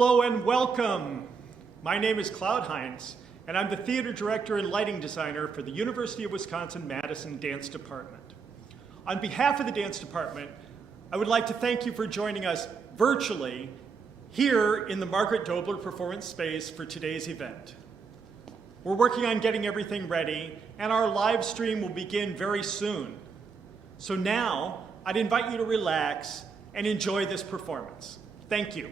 Hello and welcome. My name is Claude Heintz, and I'm the theater director and lighting designer for the University of Wisconsin-Madison Dance Department. On behalf of the Dance Department, I would like to thank you for joining us virtually here in the Margaret Dobler Performance Space for today's event. We're working on getting everything ready, and our live stream will begin very soon. So now, I'd invite you to relax and enjoy this performance. Thank you.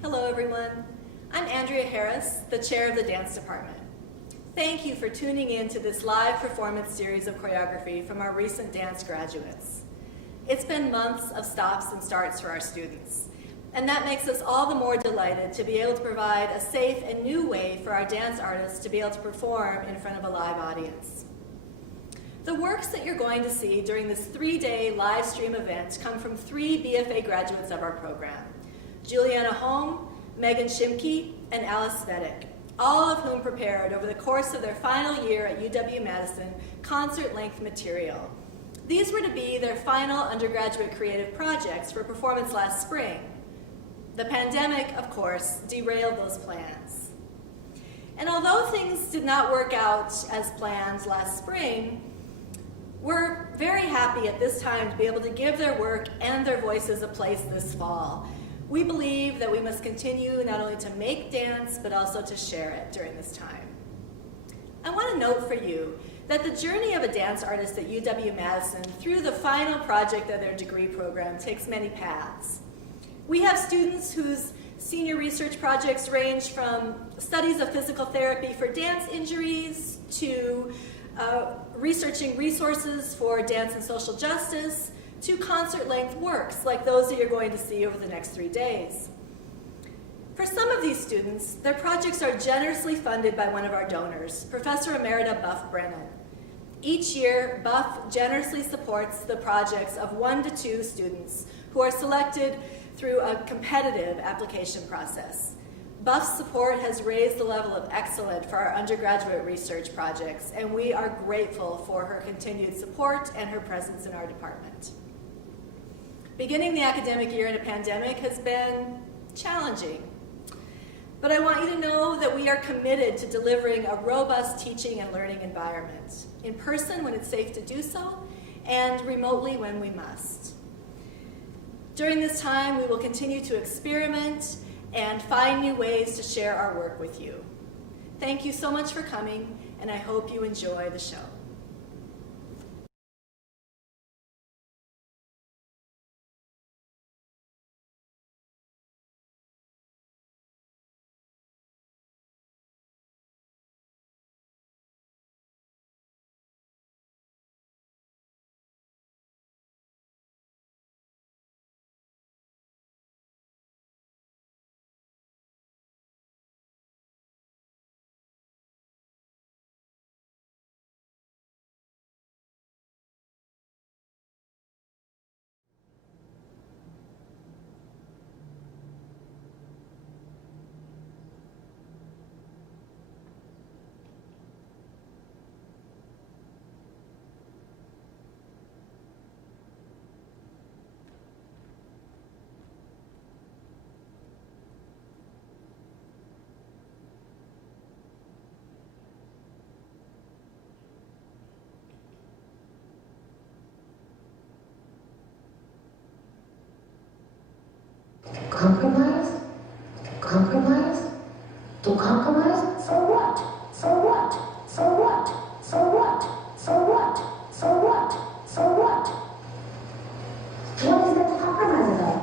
Hello everyone, I'm Andrea Harris, the chair of the Dance Department. Thank you for tuning in to this live performance series of choreography from our recent dance graduates. It's been months of stops and starts for our students, and that makes us all the more delighted to be able to provide a safe and new way for our dance artists to be able to perform in front of a live audience. The works that you're going to see during this 3-day live stream event come from 3 BFA graduates of our program: Juliana Holm, Megan Schimke, and Alice Svedick, all of whom prepared over the course of their final year at UW-Madison concert-length material. These were to be their final undergraduate creative projects for performance last spring. The pandemic, of course, derailed those plans. And although things did not work out as planned last spring, we're very happy at this time to be able to give their work and their voices a place this fall. We believe that we must continue not only to make dance, but also to share it during this time. I want to note for you that the journey of a dance artist at UW-Madison through the final project of their degree program takes many paths. We have students whose senior research projects range from studies of physical therapy for dance injuries to researching resources for dance and social justice, to concert-length works like those that you're going to see over the next 3 days. For some of these students, their projects are generously funded by one of our donors, Professor Emerita Buff Brennan. Each year, Buff generously supports the projects of 1 to 2 students who are selected through a competitive application process. Buff's support has raised the level of excellence for our undergraduate research projects, and we are grateful for her continued support and her presence in our department. Beginning the academic year in a pandemic has been challenging, but I want you to know that we are committed to delivering a robust teaching and learning environment, in person when it's safe to do so, and remotely when we must. During this time, we will continue to experiment and find new ways to share our work with you. Thank you so much for coming, and I hope you enjoy the show. Compromise? Compromise? To compromise? So what? So what? So what? So what? So what? So what? So what? What is that to compromise about?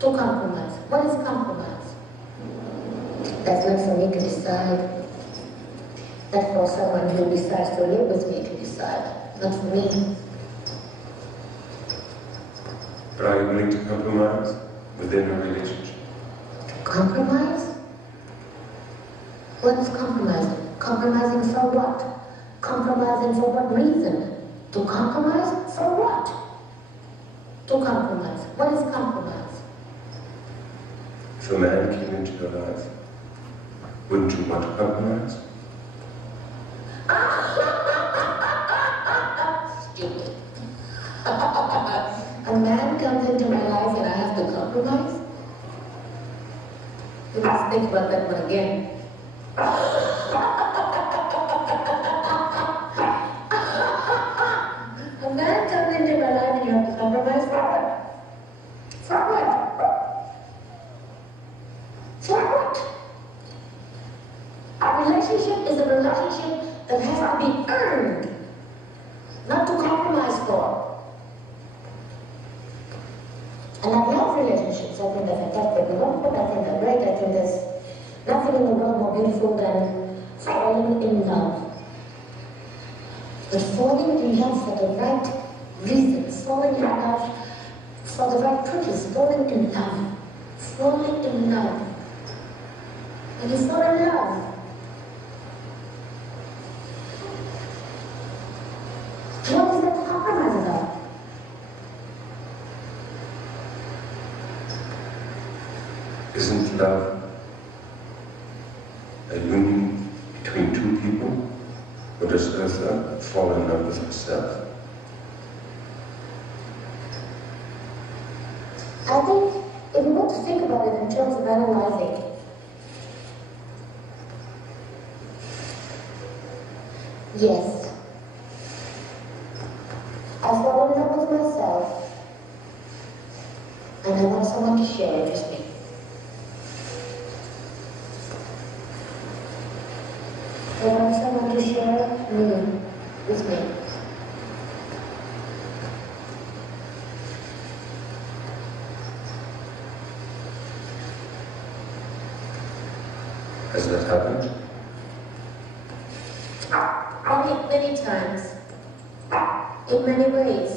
To compromise. What is compromise? That's not for me to decide. That's for someone who decides to live with me to decide. Not for me. But are you willing to compromise within a relationship? Compromise? What is compromising? Compromising for what? Compromising for what reason? To compromise? So what? To compromise. What is compromise? If a man came into your life, wouldn't you want to compromise? Stupid. A man comes into my life and I have to compromise? Let's think about that one again. A man comes into my life and you have to compromise for what? For what? For what? A relationship is a relationship that has to be earned, not to compromise for. And I love relationships. I think they're fantastic and wonderful. I think they're great. I think there's nothing in the world more beautiful than falling in love. But falling in love for the right reasons, falling in love for the right purpose, falling in love. Falling in love. When you fall in love, what is that to compromise about? Isn't love a union between two people? Or does Eartha fall in love with herself? I think if we want to think about it in terms of analyzing, yes, I fall in love with myself, and I want someone to share it with me. I want someone to share me with me. Has that happened? Many times, in many ways.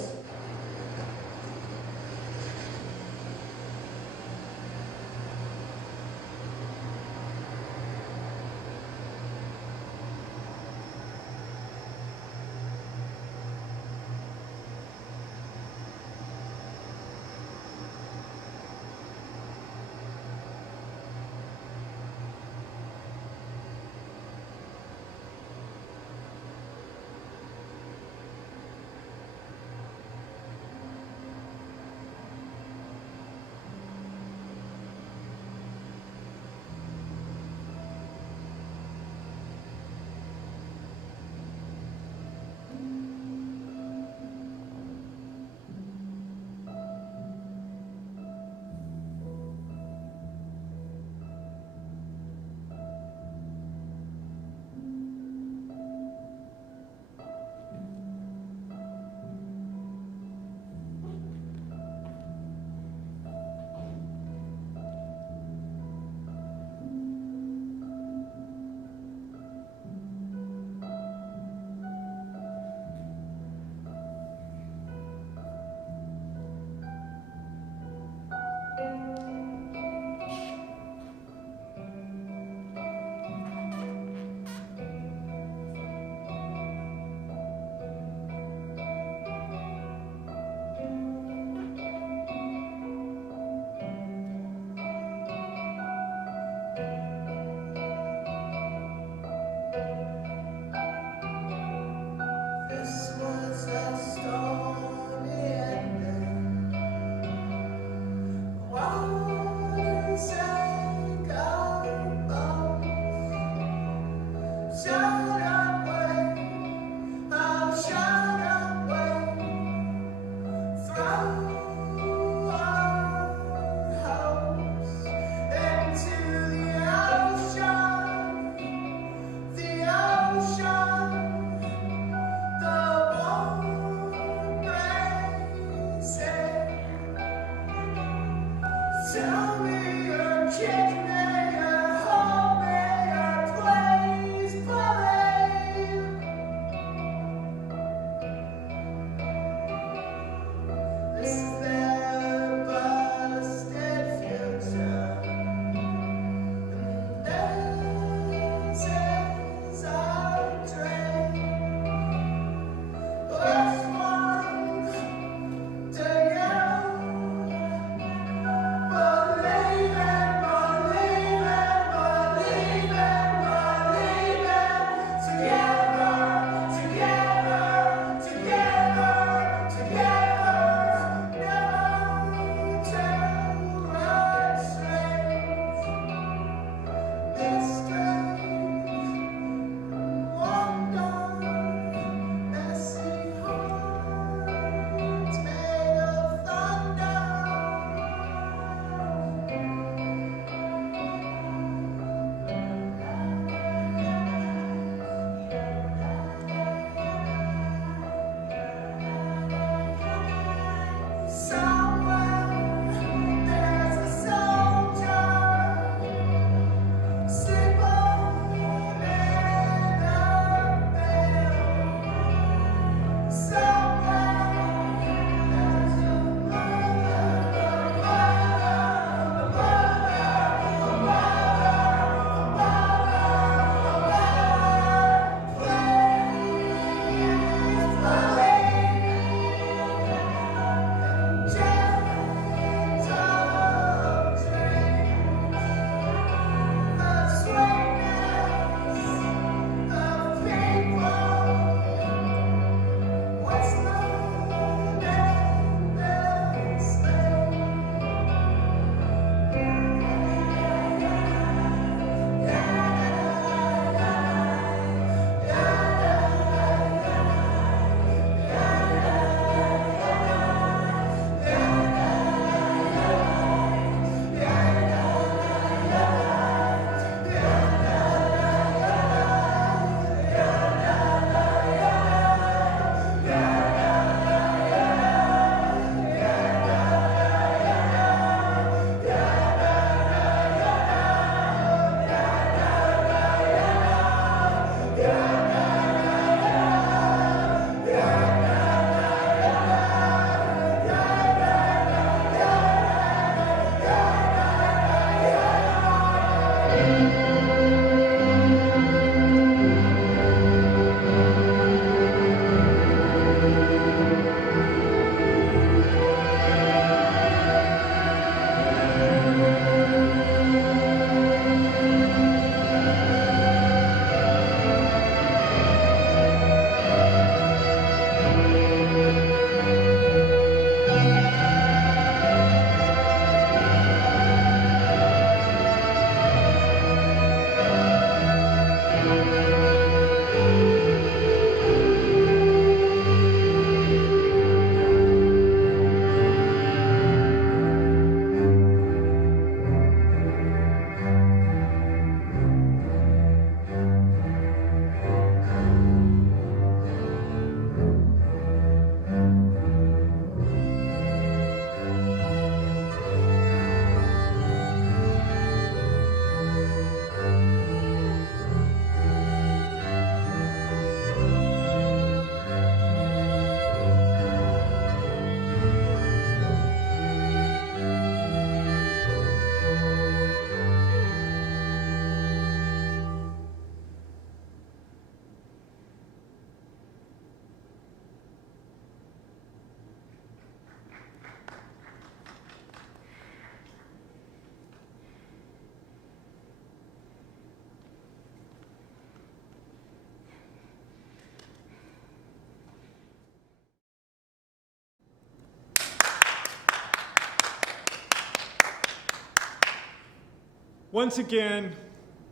Once again,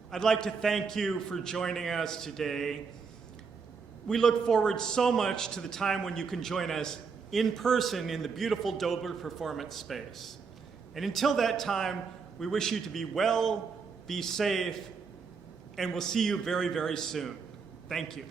I'd like to thank you for joining us today. We look forward so much to the time when you can join us in person in the beautiful Dobler Performance Space. And until that time, we wish you to be well, be safe, and we'll see you very, very soon. Thank you.